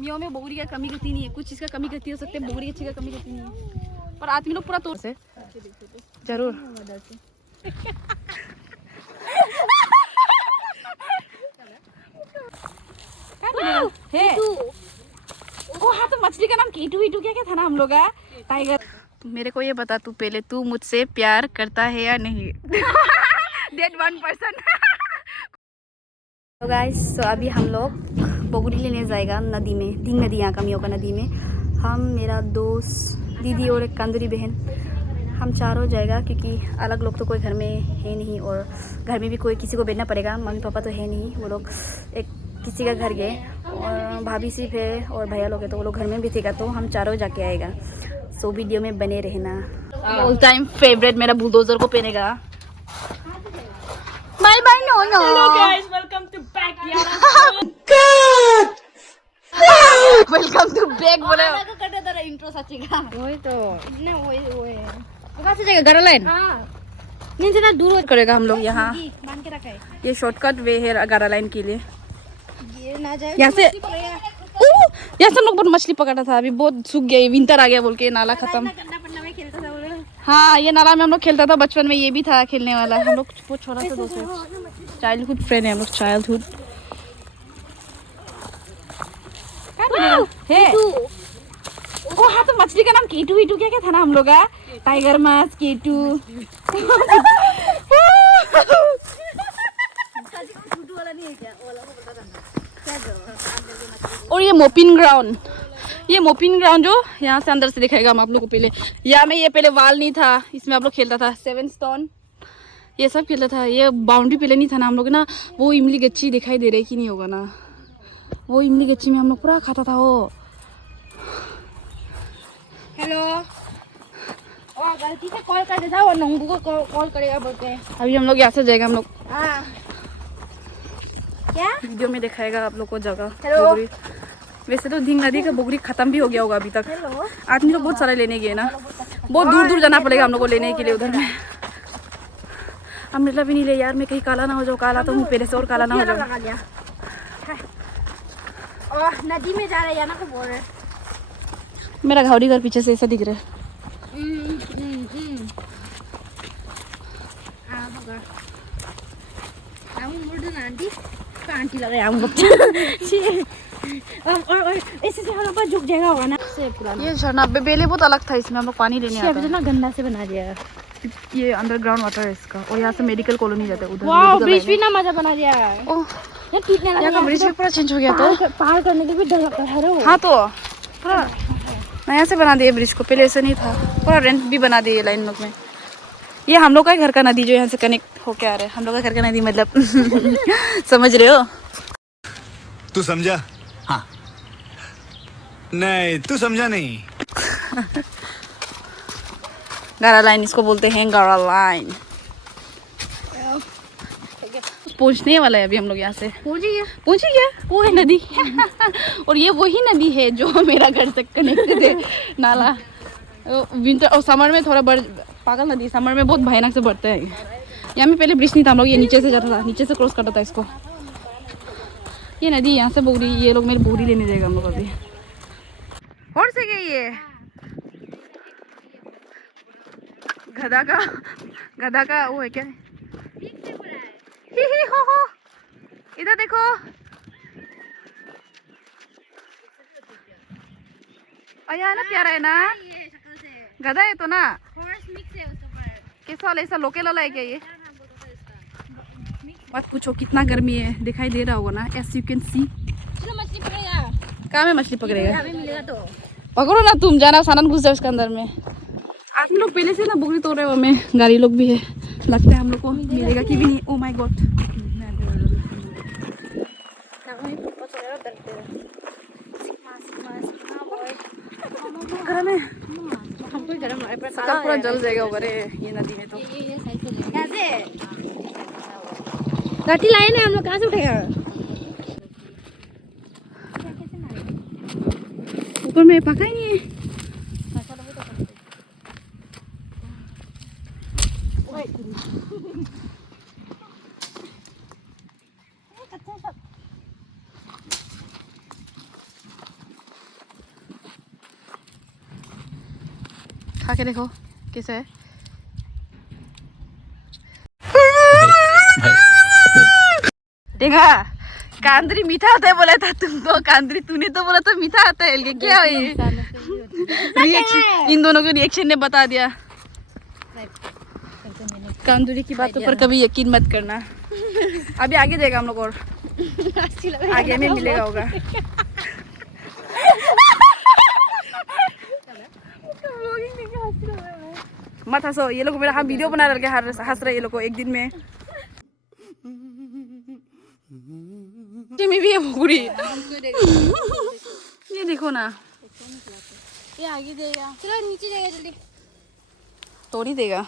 मियों में बोगरी का कमी गति नहीं है, कुछ चीज़ का कमी गति हो सकती है, बोगरी अच्छी का कमी गति नहीं है, पर आदमी लोग पूरा तोड़ से जरूर। है ओ हाँ, तो मछली का नाम कीटू वीटू क्या क्या था ना हम लोग का टाइगर। मेरे को ये बता, तू पहले तू मुझसे प्यार करता है या नहीं? That one person। तो गाइस, तो अभी हम लोग बोगरी लेने जाएगा नदी में, ढींग नदी, यहाँ का मियों का नदी में। हम, मेरा दोस्त, दीदी और एक कंदरी बहन, हम चारों जाएगा, क्योंकि अलग लोग तो कोई घर में है नहीं, और घर में भी कोई किसी को भेजना पड़ेगा, मम्मी पापा तो है नहीं, वो लोग एक किसी का घर गए, और भाभी सिर्फ है और भैया लोग है, तो वो लोग घर में भी थे, तो हम चारों जाके आएगा। सो वीडियो में बने रहना। ऑल टाइम फेवरेट मेरा बुलडोजर को पहनेगा। Bye bye. No no, hello guys, welcome to back welcome to back. बोले को कटे तेरा इंट्रो सच्ची का वही तो इतने वही कहां से जाएगा? गारालाइन। हां, नीचे ना दूर करेगा हम लोग। यहाँ मान के रखा है, ये शॉर्टकट वे है गारालाइन के लिए। ये ना जाए यहाँ से, यहाँ से हम लोग बहुत मछली पकड़ा था, अभी बहुत सूख गया, विंटर आ गया बोल के नाला खत्म। हाँ, ये नाला में हम लोग खेलता था बचपन में, ये भी था खेलने वाला। हम लोग बहुत छोटा सा दोस्त है, चाइल्डहुड फ्रेंड है हम लोग, चाइल्डहुड है। ओ हाँ, तो मछली का नाम कीटू वीटू क्या क्या था ना हम लोग का, टाइगर मास, कीटू। और ये मोपिन ग्राउंड, ये मोपिन ग्राउंड जो यहाँ से अंदर से दिखाएगा हम आप लोग को। पहले यहाँ में ये पहले वाल नहीं था, इसमें आप लोग खेलता था, 7 स्टोन ये सब खेलता था। ये बाउंड्री पहले नहीं था ना हम लोग ना, वो इमली गच्ची दिखाई दे रही कि नहीं होगा ना, वो इमली गच्ची में हम लोग पूरा खाता था वो। हेलो, और गलती से कॉल कर देता, वो नंगू को कॉल करेगा बोलते हैं। अभी हम लोग यहाँ से जाएगा हम लोग। क्या वीडियो में दिखाएगा आप लोग को जगह। वैसे तो ढींग नदी का बोगरी खत्म भी हो गया होगा अभी तक। आदमी लोग बहुत सारे लेने गए ना, बहुत दूर दूर जाना पड़ेगा हम लोग को लेने के लिए उधर में। अमृता भी नहीं ले यार, मैं कहीं काला ना हो जाओ। काला तो हूँ पहले से, और काला ना हो जाओ। नदी में जा रहे हैं ना, को बोल रहे मेरा घावड़ी घर पीछे से ऐसा दिख रहा है। आंटी लग रहा है हम लोग। और ऐसे से हम लोग झुक जाएगा होगा ना से पुराना। ये झरना बेले बहुत अलग था, इसमें हम लोग पानी लेने आते हैं ना, गंदा से बना दिया। ये अंडरग्राउंड वाटर है इसका, और यहाँ से मेडिकल कॉलोनी जाते हैं उधर। वाह, ब्रिज भी ना मजा बना दिया है। ओह, ये टूटने लगा, यहाँ का ब्रिज भी पूरा चेंज हो गया। तो पार करने के भी डर लगता है। हाँ, तो पूरा नया से बना दिए ब्रिज को, पहले ऐसा नहीं था। पूरा रेंट भी बना दिए लाइन लोग में। ये हम लोग का घर का नदी जो यहाँ से कनेक्ट होके आ रहा है, हम लोग का घर का नदी मतलब समझ रहे हो? तू समझा? हाँ नहीं, तू समझा नहीं। गारा लाइन इसको बोलते हैं, गारा लाइन। पहुंचने वाला है अभी हम लोग यहाँ से। पहुंची गया वो है नदी। और ये वही नदी है जो मेरा घर से कनेक्टेड है, नाला। विंटर और समर में थोड़ा बढ़, पागल नदी समर में बहुत भयानक से बढ़ता है। यहाँ में पहले ब्रिज नहीं था, हम लोग ये नीचे से जाता था, नीचे से क्रॉस करता था इसको। ये नदी यहाँ से बोगरी, ये लोग मेरे बोगरी लेने जाएगा हम लोग अभी। और से गई ये गधा का वो है क्या? ही हो, इधर देखो। अया ना, प्यारा है ना, गधा है तो ना। कैसा वाला, ऐसा लोकल वाला है क्या ये? मत पूछो, कितना गर्मी है, दिखाई दे रहा होगा ना, एस यू कैन सी। मछली पकड़ेगा, कहाँ में मछली पकड़ेगा? मिलेगा तो पकड़ो ना, तुम जाना, सानन घुस जाओ उसके अंदर में। आदमी लोग पहले से ना बोगरी तोड़ रहे हो, हमें गाड़ी लोग भी है, लगता है हम लोग को मिलेगा कि भी नहीं। ओ माय गॉड, गरम है, पूरा जल जाएगा ऊपर ये नदी में। तो गाड़ी लाए ना हम लोग, कहाँ से उठेगा? ऊपर में पका ही नहीं है। खा के देखो कैसा है। देखा कांदरी मीठा होता है बोला था तुमको, कांदरी तूने तो बोला था मीठा आता है। क्या है ये रिएक्शन, इन दोनों के रिएक्शन ने बता दिया। कांदरी की बातों पर कभी यकीन मत करना। अभी आगे जाएगा हम लोग और आगे में मिलेगा होगा। मत हंसो, ये लोग मेरा हम वीडियो बना रहे हंस रहे ये लोग को एक दिन में। में भी है भूरी। ये देखो ना, ये आगे देगा। चलो नीचे जाएगा जल्दी, तोड़ ही देगा।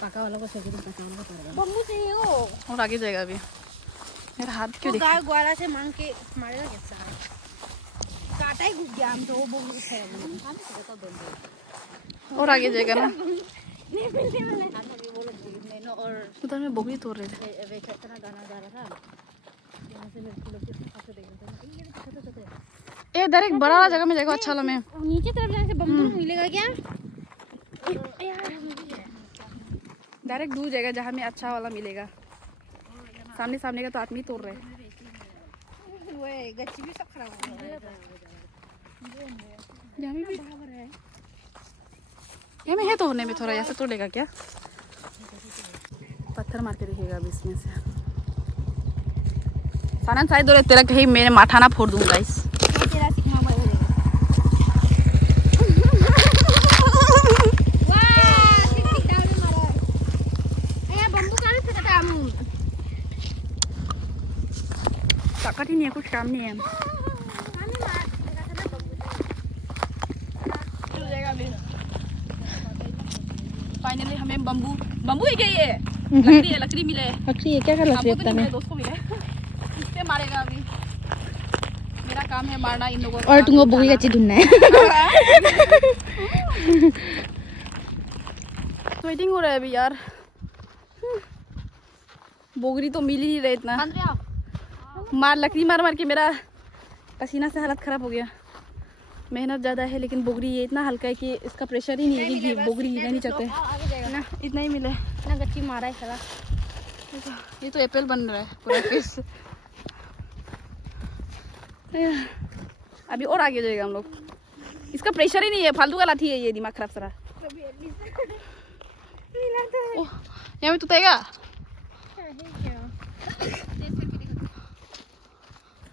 पका वाला को सेके पका वाला को बम्बू चाहिए वो, और आगे जाएगा। अभी मेरा हाथ क्यों दिख गाय ग्वाला से मांग के मारेगा कैसा है? काटा ही घुस गया हम तो, वो बहुत है और आगे जाएगा ना। नहीं मिलने वाला है। हम भी बोलो नहीं और उधर में बबली तोड़ रहे थे। वे कितना गाना गा रहा था यहां से मेरे को लोग ऐसे देख रहे थे। ये छोटे-छोटे ए डायरेक्ट बड़ा वाला जगह में जाएगा अच्छा वाला में। नीचे तरफ जाने से बम्बू मिलेगा क्या? डायरेक्ट दूर जाएगा जहाँ में अच्छा वाला मिलेगा। सामने सामने का तो आदमी तोड़ रहे हैं। वो गच्ची भी सब खराब हो गया है। यहाँ में भी बराबर है। यहाँ में है तोड़ने में, थोड़ा ऐसे तोड़ेगा क्या? पत्थर मार के दिखेगा अभी इसमें से। सानन साइड दौड़े तेरा कहीं मेरे माथा ना फोड़ दूंगा इस। तेरा सीखना पड़ेगा। वाह टिक डाल में मारा। अरे बम्बू का भी फेंकता है हम। ताकत ही नहीं है, कुछ काम नहीं है। फाइनली हमें बम्बू ही गई है। लकड़ी मिले। लकड़ी है क्या कर हमको तो नहीं मिले, दोस्त को मिले। इससे मारेगा अभी। मेरा काम है मारना इन लोगों को। और तुमको बोगी गच्ची ढूंढना है। स्वेटिंग हो रहा है अभी यार। बोगरी तो मिल ही नहीं रहे इतना। लकड़ी मार मार के मेरा पसीना से हालत खराब हो गया। मेहनत ज़्यादा है लेकिन बोगरी ये इतना हल्का है कि इसका प्रेशर ही नहीं है कि बोगरी गिरना नहीं चाहते ना। इतना ही मिले ना गच्ची मारा है साला। ये तो एप्पल बन रहा है पूरा फेस। अभी और आगे जाएगा हम लोग। इसका प्रेशर ही नहीं है, फालतू का लाठी है ये, दिमाग खराब सारा। यहाँ में तुतेगा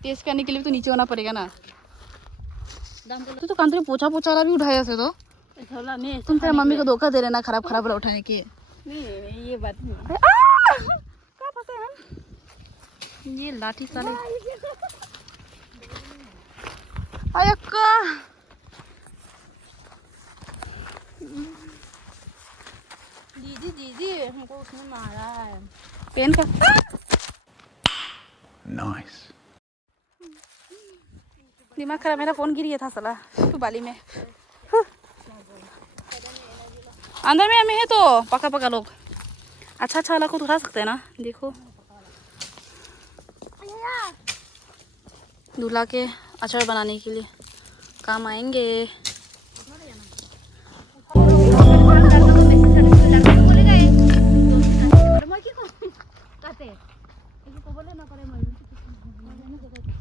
तेज करने के लिए तो नीचे होना पड़ेगा ना। तो कांतरे पोछा पोछा भी उठाया से तो तुम तेरे मम्मी को धोखा दे रहे ना, खराब खराब वाला उठाने के। नहीं ये बात नहीं। कहाँ फंसे हम? ये लाठी साले। अयक्का दीदी हमको उसने मारा है। पेन का नाइस। दिमाग खराब, मेरा फोन गिर गया था साला तो बाली में। अंदर में हमें है तो पका पका लोग अच्छा अच्छा वाला को उठा सकते हैं ना। देखो दूल्हा के अचार बनाने के लिए काम आएंगे।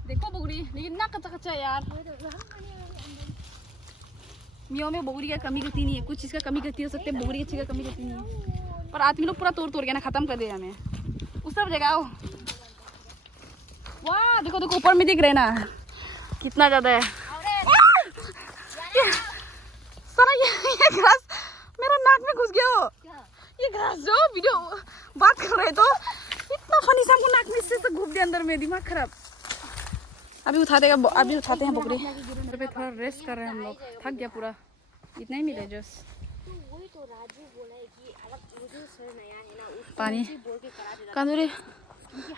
देखो बोगरी लेकिन ना कच्चा कच्चा यार। मियों में बोगरी का कमी गति नहीं है, कुछ चीज़ का कमी गति हो सकती है, बोगरी की चीज़ का कमी गति नहीं है। पर आदमी लोग पूरा तोड़ तोड़ के ना खत्म कर दिया हमें उस सब जगह। वाह देखो देखो ऊपर में दिख रहे ना कितना ज़्यादा है। सारा ये घास मेरा नाक में घुस गया हो। ये घास जो वीडियो बात कर रहे तो इतना फनी सा हमको नाक में इससे घुस गया अंदर में, दिमाग खराब। अभी उठा देगा, अभी उठाते हैं बोगरी पे। थोड़ा रेस्ट कर रहे हैं हम लोग, थक गया पूरा। इतना ही मिले जस पानी। कांदूरी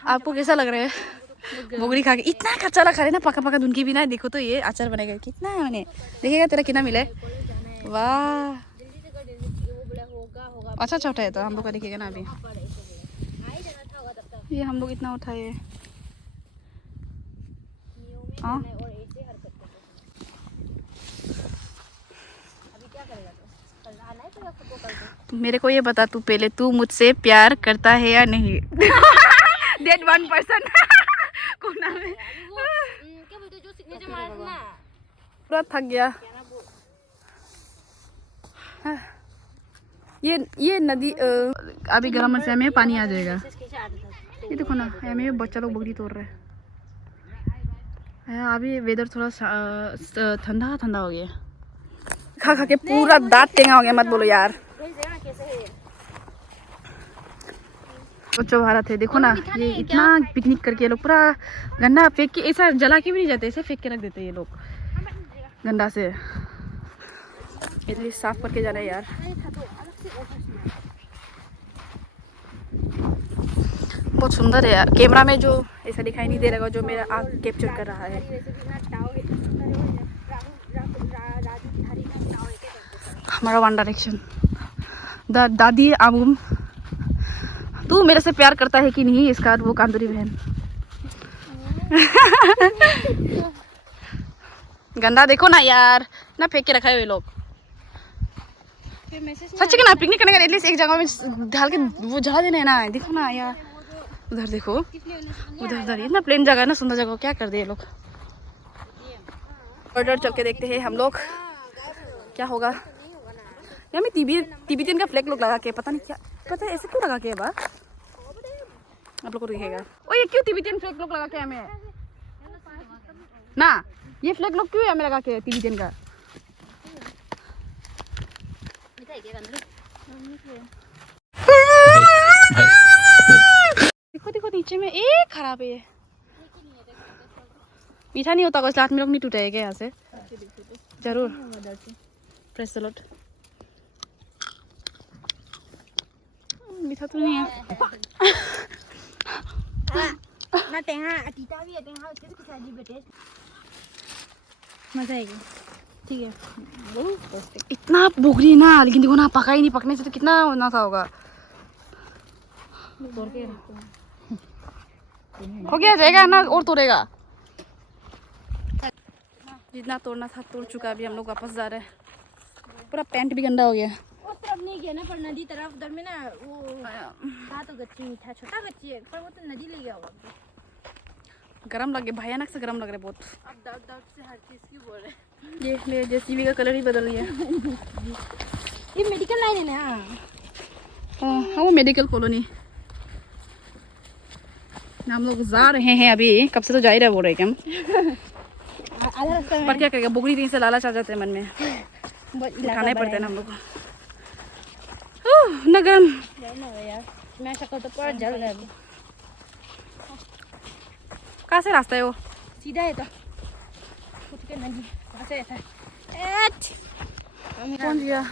आपको कैसा लग रहा है बोगरी खा के? इतना कच्चा लगा खा रहे ना, पका पका धुन के बिना। देखो तो ये अचार बनेगा कितना है, मैंने देखेगा तेरा कितना मिले। वाह अच्छा अच्छा उठाए तो हम लोग का दिखेगा ना। अभी ये हम लोग इतना उठाए। हाँ मेरे को ये बता, तू पहले, तू मुझसे प्यार करता है या नहीं? डेट 1% कौन नाम है? पूरा थक गया। ये नदी अभी गर्म से में पानी आ जाएगा। ये देखो ना, हमें बच्चा लोग बकरी तोड़ रहे हैं। अभी वेदर थोड़ा ठंडा ठंडा हो गया। खा खा के पूरा दांत टेंगा हो गया, मत बोलो यार। स्वच्छ भारत है, देखो ना, ये इतना पिकनिक करके ये लोग पूरा गंदा फेंक के, ऐसा जला के भी नहीं जाते, ऐसे फेंक के रख देते हैं ये लोग गंदा से। इसलिए साफ करके जाना है यार। बहुत सुंदर है यार, कैमरा में जो ऐसा दिखाई नहीं दे रहा, जो मेरा आँख कैप्चर कर रहा है। हमारा वन डायरेक्शन दादी आमुम। तू मेरे से प्यार करता है कि नहीं, इसका वो कांदुरी बहन। गंदा देखो ना यार, ना फेंक के रखा है ये लोग। सच्ची ना, पिकनिक करने का एटलीस्ट एक जगह में ढाल के वो जला देना है ना। देखो ना यार, उधर देखो, उधर उधर इतना प्लेन जगह है ना, सुंदर जगह, क्या कर दिए ये लोग। ऑर्डर चल के देखते हैं हम लोग क्या होगा। यार मैं तिब्बतियन का फ्लैग लोग लगा के, पता नहीं क्या, पता है ऐसे क्यों लगा के है बा? आप लोग को दिखेगा। ओ ये क्यों तिब्बतियन फ्लैग लोग लगा के हमें ना? ये फ्लैग लोग क्यों हमें लगा के तिब्बतियन का? देखो देखो नीचे में एक खराब है। मीठा नहीं होता, कुछ लात में लोग नहीं टूटेगा क्या यहाँ से? जरूर प्रेस सलाद। मीठा तो नहीं है। मजा आएगी, ठीक है। इतना बोगरी ना, लेकिन देखो ना, पका ही नहीं, पकने से तो कितना होना था होगा। हो गया जाएगा ना, और तोड़ेगा। जितना तोड़ना था तोड़ चुका। अभी हम लोग वापस जा रहे हैं। पूरा पैंट भी गंदा हो गया। उस तरफ नहीं गया ना, पर नदी तरफ उधर में ना वो था तो गच्ची मीठा, छोटा गच्ची है, पर वो तो नदी ले गया होगा। गरम लग गया, भयानक से गरम लग रहा है बहुत। अब दर्द दर्द से हर चीज की बोल रहे हैं। ये ले जेसीबी का कलर ही बदल गया। ये मेडिकल लाइन है ना? हाँ, वो मेडिकल कॉलोनी। हम लोग जा रहे हैं अभी, कब से तो जा ही रहे बोल रहे हम। आधा रास्ता में पर क्या करेगा, बोगरी कहीं से लालच आ जाते हैं मन में, उठाने पड़ते हैं ना हम लोग को। ना गरम यार, मैं शक्ल तो पूरा जल रहा है। कहाँ से रास्ता है वो? सीधा है तो कुछ के नदी वहाँ से ऐसा। पहुँच गया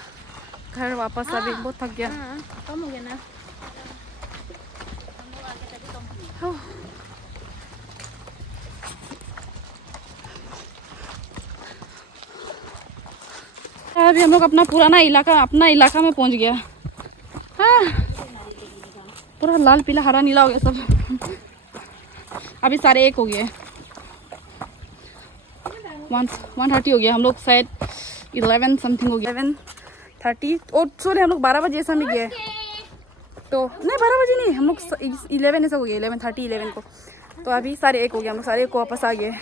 घर वापस। अभी बहुत थक गया। कम हो गया ना। अभी हम लोग अपना पुराना इलाका में पहुंच गया। हाँ, पूरा लाल पीला हरा नीला हो गया सब। अभी 1:30 हो गए, 1:30 हो गया। हम लोग शायद 11 समथिंग हो गया, 11:30। और सॉरी, हम लोग 12 बजे ऐसा में गए तो नहीं, 12 बजे नहीं, हम लोग 11 ऐसा हो गया, 11:30 11 को। तो अभी 1:30 हो गया, हम लोग 1:30 को वापस आ गए।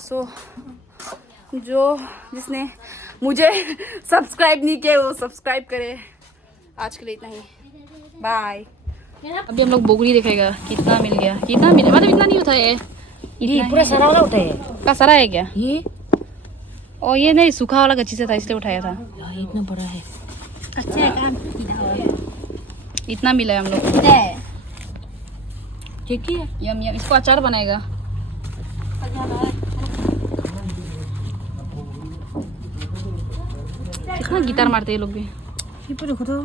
सो जिसने मुझे सब्सक्राइब नहीं किया वो सब्सक्राइब करे। आज के लिए इतना ही, बाय। अभी हम लोग बोगरी देखेगा कितना मिल गया, कितना मिला, मतलब इतना नहीं होता है ये पूरा सरा वाला होता है। का सरा है क्या ये? और ये नहीं, सूखा वाला गच्ची से था इसलिए उठाया था। इतना बड़ा है, कच्चा है काम। इतना मिला है हम लोग। ठीक है, यम यम। इसको अचार बनाएगा। कितना गिटार मारते हैं ये लोग भी। ये पर देखो तो